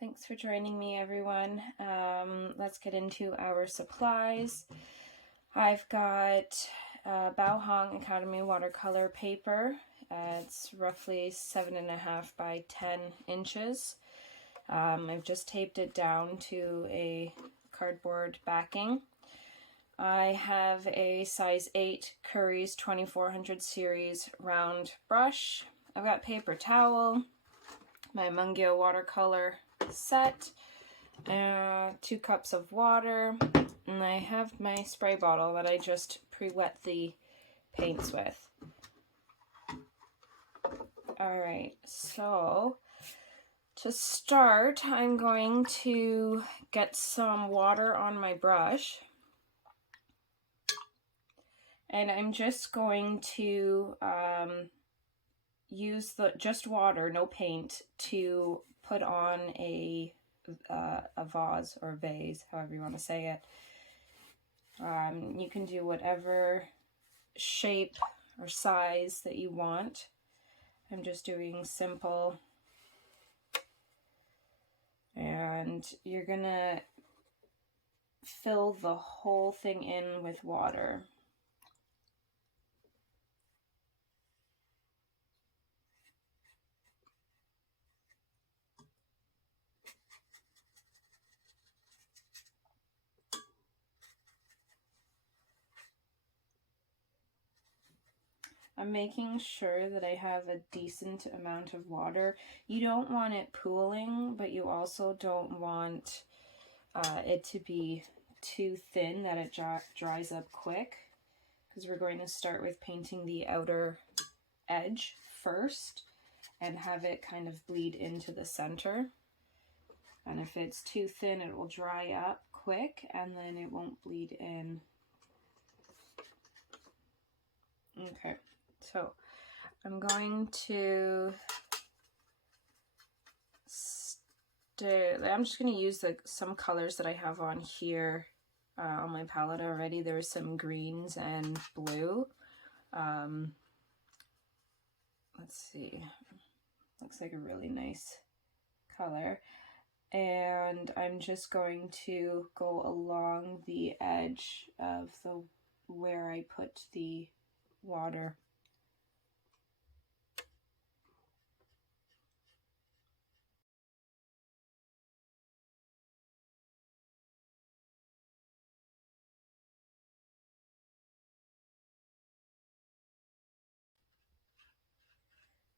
Thanks for joining me, everyone. Let's get into our supplies. I've got Baohong Academy watercolor paper. It's roughly 7.5 by 10 inches. I've just taped it down to a cardboard backing. I have a size 8 Curry's 2400 series round brush. I've got paper towel, my Mungyo watercolor set, 2 cups of water, and I have my spray bottle that I just pre-wet the paints with. Alright, so to start, I'm going to get some water on my brush, and I'm just going to use just water, no paint, to put on a vase or vase, however you want to say it. You can do whatever shape or size that you want. I'm just doing simple. And you're gonna fill the whole thing in with water. I'm making sure that I have a decent amount of water. You don't want it pooling, but you also don't want it to be too thin that it dries up quick, because we're going to start with painting the outer edge first and have it kind of bleed into the center. And if it's too thin, it will dry up quick and then it won't bleed in. Okay. So I'm going to I'm just going to use some colors that I have on here on my palette already. There's some greens and blue. Let's see. Looks like a really nice color. And I'm just going to go along the edge of where I put the water.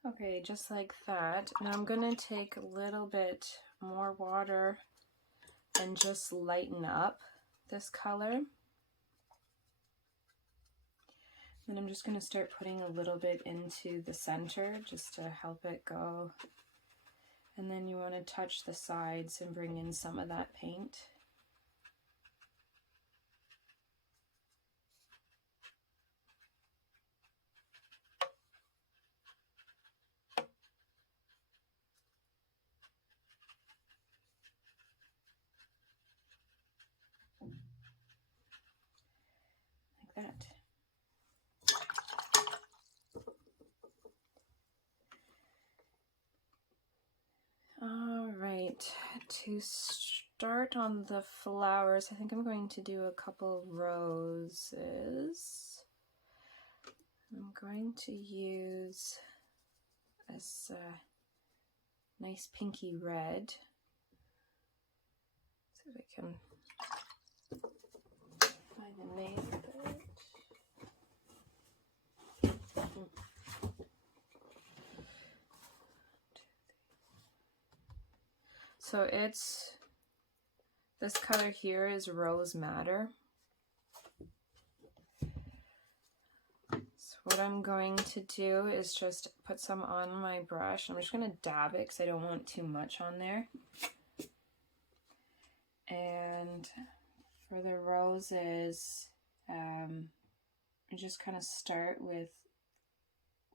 Okay, just like that. Now I'm going to take a little bit more water and just lighten up this color. And I'm just going to start putting a little bit into the center just to help it go. And then you want to touch the sides and bring in some of that paint. Like that. All right, to start on the flowers, I think I'm going to do a couple roses. I'm going to use this nice pinky red. See if I can find the name of it. So this color here is Rose Madder. So what I'm going to do is just put some on my brush. I'm just going to dab it because I don't want too much on there. And for the roses, I just kind of start with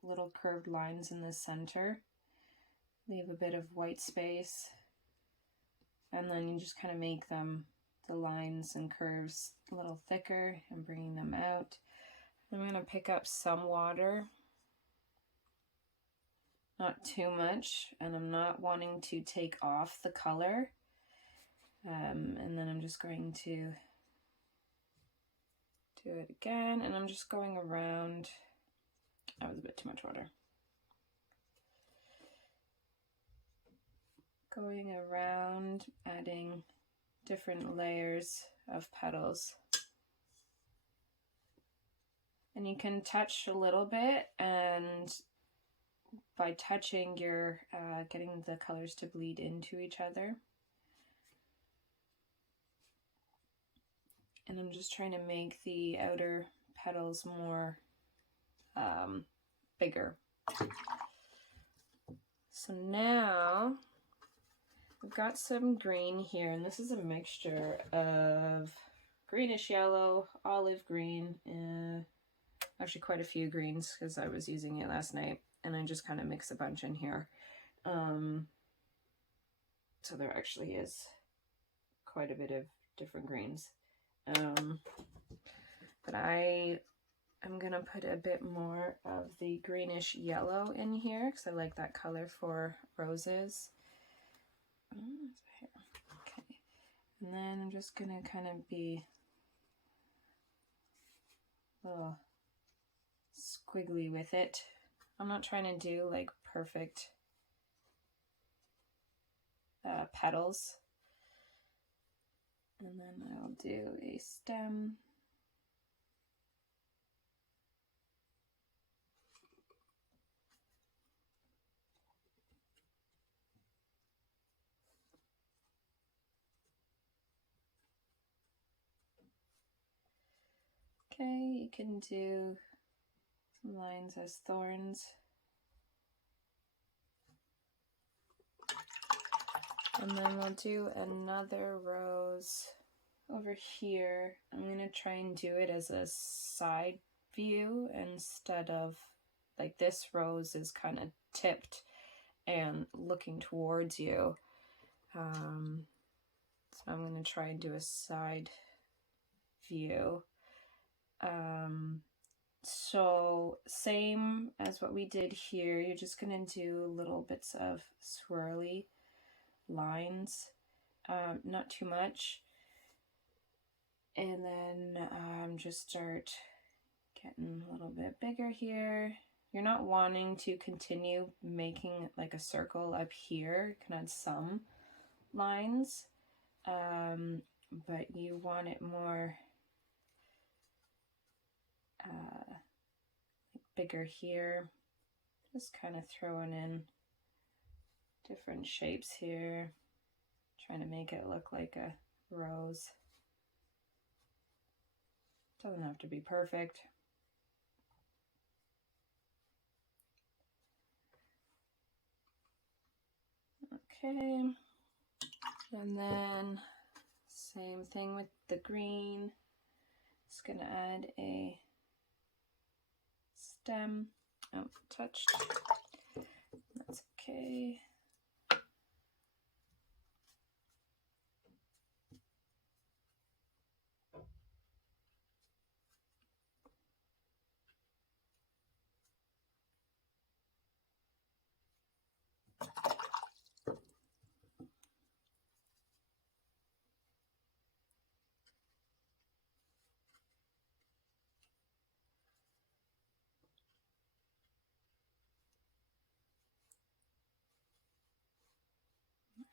little curved lines in the center. Leave a bit of white space. And then you just kind of make the lines and curves a little thicker and bringing them out. I'm going to pick up some water not too much, and I'm not wanting to take off the color. And then I'm just going to do it again, and I'm just going around. That was a bit too much water. Going around, adding different layers of petals. And you can touch a little bit, and by touching, you're getting the colors to bleed into each other. And I'm just trying to make the outer petals more bigger. So now we've got some green here, and this is a mixture of greenish yellow, olive green, actually quite a few greens because I was using it last night, and I just kind of mix a bunch in here. So there actually is quite a bit of different greens. But I am gonna put a bit more of the greenish yellow in here because I like that color for roses. Okay, and then I'm just gonna kind of be a little squiggly with it. I'm not trying to do like perfect petals. And then I'll do a stem. Okay, you can do some lines as thorns. And then we'll do another rose over here. I'm going to try and do it as a side view instead of, like, this rose is kind of tipped and looking towards you. So I'm going to try and do a side view. So same as what we did here, you're just going to do little bits of swirly lines, not too much, and then just start getting a little bit bigger here. You're not wanting to continue making like a circle up here. You can add some lines, but you want it more bigger here. Just kind of throwing in different shapes here, trying to make it look like a rose. Doesn't have to be perfect. Okay, and then same thing with the green. Just gonna add a stem. Oh, touched. That's okay.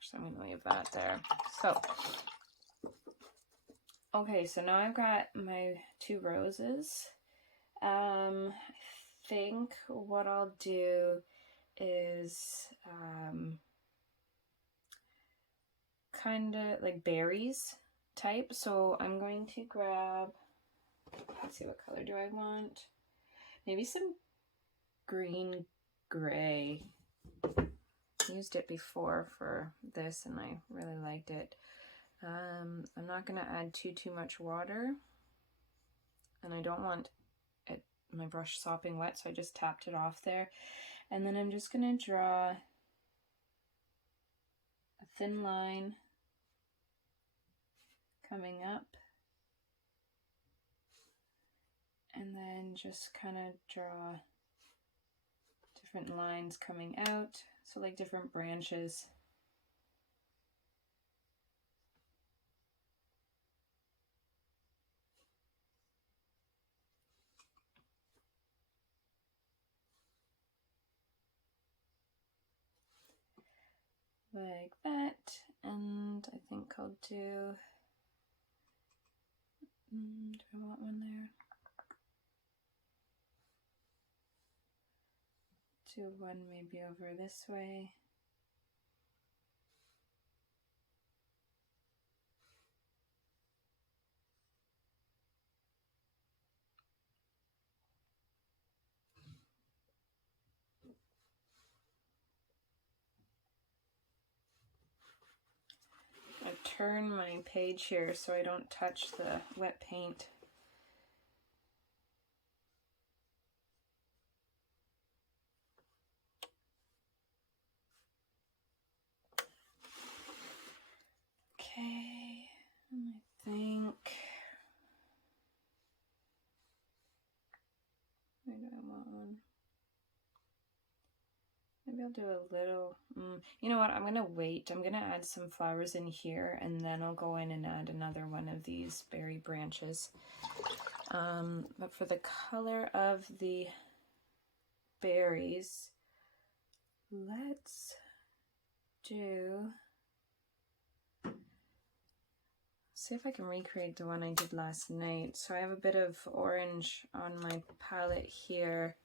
Actually, I'm gonna leave that there. So, okay, so now I've got my two roses. I think what I'll do is kind of like berries type. So I'm going to grab, let's see, what color do I want? Maybe some green gray. I used it before for this and I really liked it. I'm not going to add too much water, and I don't want my brush sopping wet, so I just tapped it off there. And then I'm just going to draw a thin line coming up, and then just kind of draw different lines coming out, so like different branches. Like that, and I think I'll do, do I want one there? Do one maybe over this way. I turn my page here so I don't touch the wet paint. Okay, and I think, where do I want one? Maybe I'll do a little, you know what, I'm gonna wait. I'm gonna add some flowers in here and then I'll go in and add another one of these berry branches. But for the color of the berries, let's do, see if I can recreate the one I did last night. So I have a bit of orange on my palette here,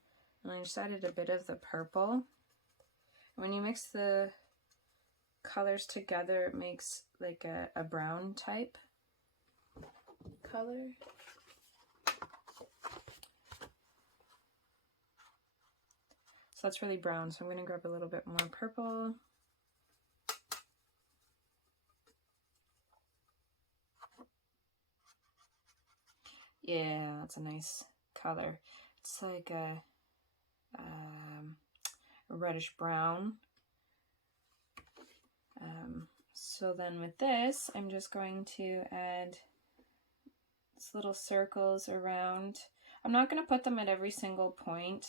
and I just added a bit of the purple. When you mix the colors together, it makes like a brown type color. So that's really brown, so I'm going to grab a little bit more purple. Yeah, that's a nice color. It's like a reddish brown. So then with this, I'm just going to add these little circles around. I'm not going to put them at every single point.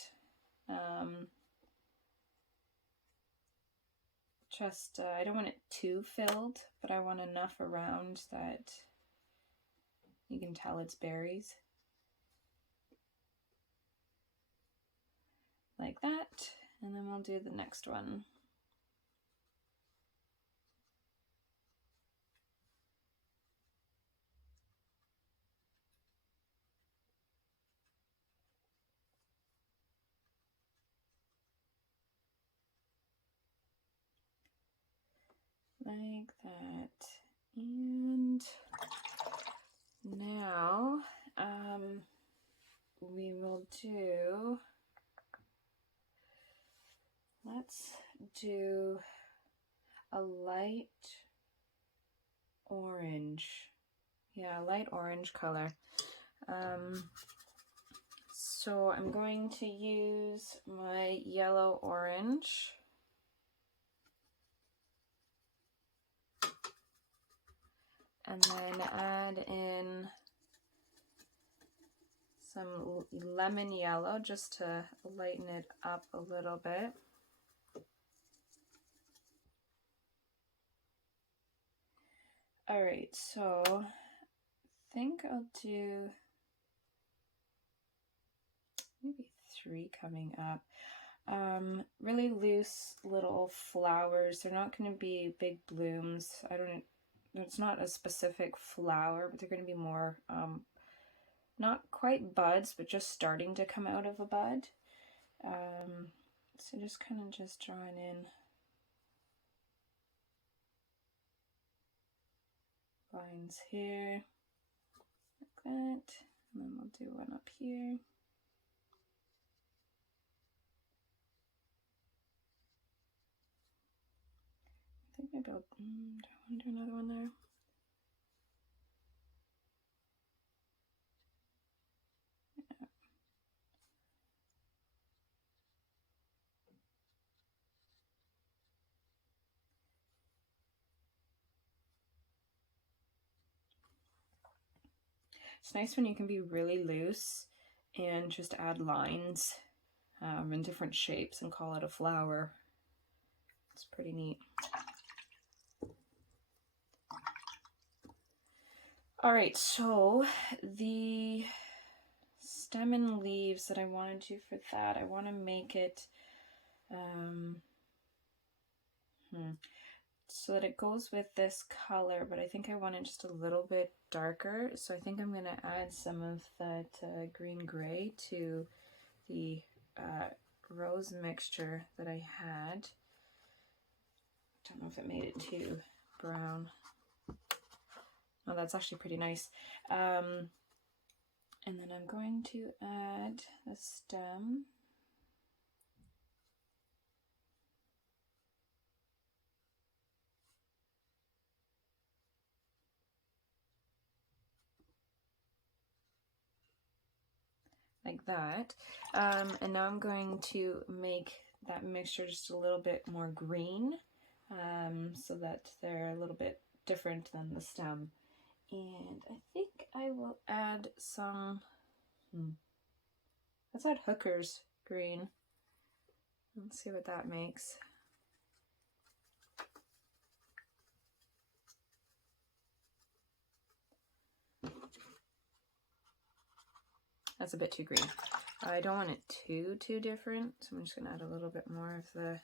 I don't want it too filled, but I want enough around that you can tell it's berries. Like that, and then we'll do the next one. Like that. And now we will do, let's do a light orange. Yeah, light orange color. So I'm going to use my yellow orange. And then add in some lemon yellow just to lighten it up a little bit. All right, so I think I'll do maybe 3 coming up. Really loose little flowers. They're not going to be big blooms. It's not a specific flower, but they're going to be more, not quite buds, but just starting to come out of a bud. So just kind of just drawing in lines here, like that, and then we'll do one up here. I think maybe I'll, do I want to do another one there? Yeah. It's nice when you can be really loose and just add lines. in different shapes and call it a flower. It's pretty neat. All right, so the stem and leaves that I want to do for that, I want to make it so that it goes with this color, but I think I want it just a little bit darker. So I think I'm going to add some of that green gray to the rose mixture that I had. Don't know if it made it too brown. Oh, that's actually pretty nice. And then I'm going to add the stem. Like that. And now I'm going to make that mixture just a little bit more green, so that they're a little bit different than the stem. And I think I will add some, let's add Hooker's green. Let's see what that makes. That's a bit too green. I don't want it too different, so I'm just going to add a little bit more of the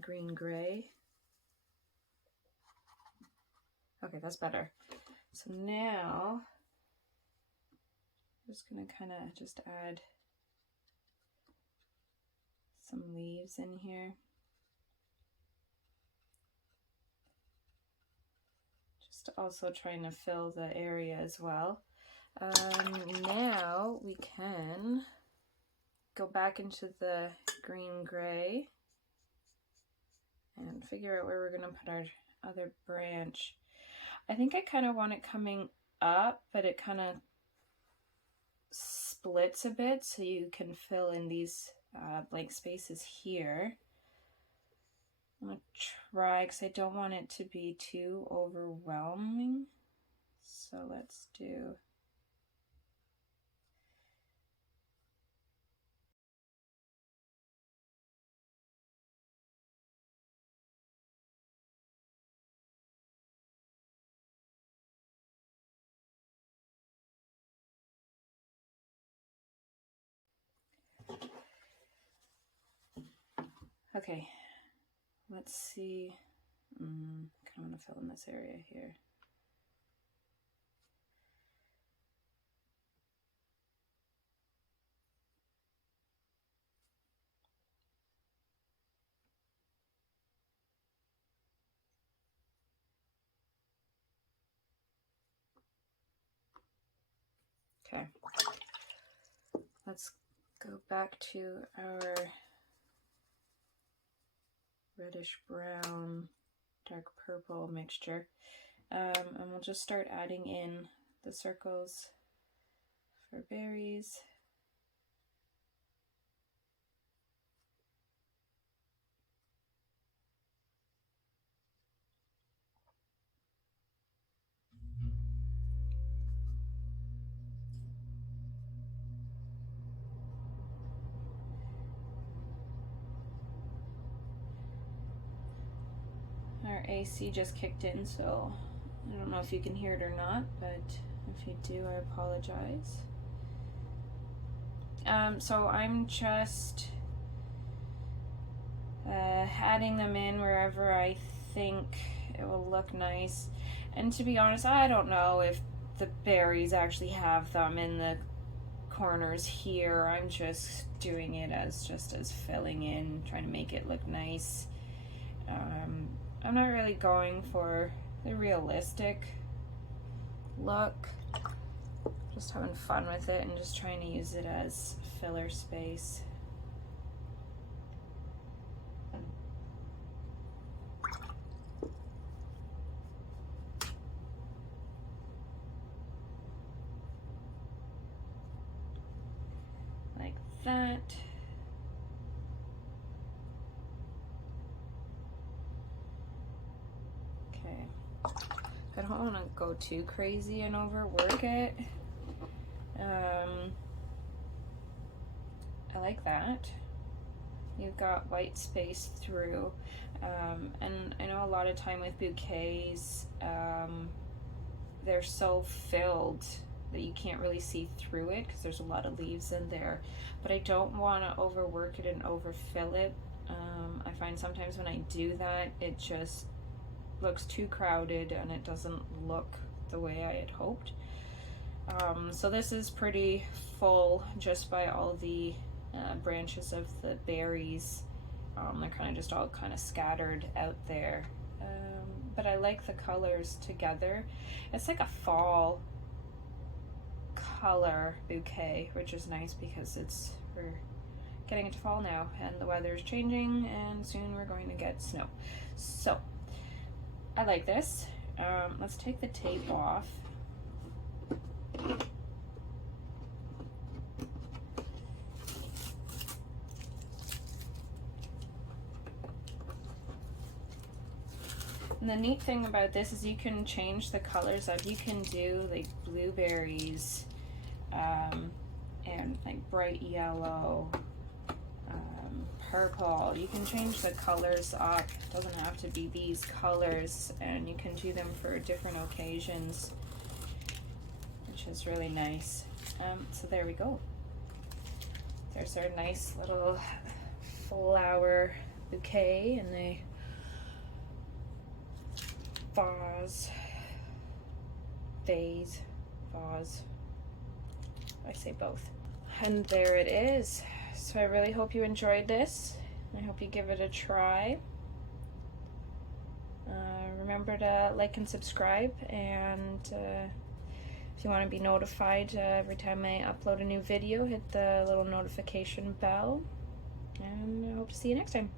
green gray. Okay, that's better. So now I'm just going to kind of just add some leaves in here. Just also trying to fill the area as well. Now we can go back into the green gray and figure out where we're going to put our other branch. I think I kind of want it coming up, but it kind of splits a bit so you can fill in these blank spaces here. I'm going to try, because I don't want it to be too overwhelming. So let's do... Okay, let's see. I kind of want to fill in this area here. Okay, let's go back to our reddish brown, dark purple mixture, and we'll just start adding in the circles for berries. Our AC just kicked in, so I don't know if you can hear it or not, but if you do, I apologize. So I'm just adding them in wherever I think it will look nice. And to be honest, I don't know if the berries actually have them in the corners here. I'm just doing it as filling in, trying to make it look nice. I'm not really going for the realistic look. Just having fun with it and just trying to use it as filler space. Like that. Okay. I don't want to go too crazy and overwork it. I like that. You've got white space through, and I know a lot of time with bouquets, they're so filled that you can't really see through it because there's a lot of leaves in there, but I don't want to overwork it and overfill it. I find sometimes when I do that, it just looks too crowded and it doesn't look the way I had hoped. So this is pretty full just by all the branches of the berries. They're kind of just all kind of scattered out there. But I like the colors together. It's like a fall color bouquet, which is nice because we're getting into fall now and the weather is changing and soon we're going to get snow. So I like this. Let's take the tape off. And the neat thing about this is you can change the colors of, you can do like blueberries, and like bright yellow, purple. You can change the colors up. It doesn't have to be these colors, and you can do them for different occasions, which is really nice. So there we go. There's our nice little flower bouquet in the vase. I say both. And there it is. So I really hope you enjoyed this. I hope you give it a try. Remember to like and subscribe, and if you want to be notified every time I upload a new video, hit the little notification bell, and I hope to see you next time.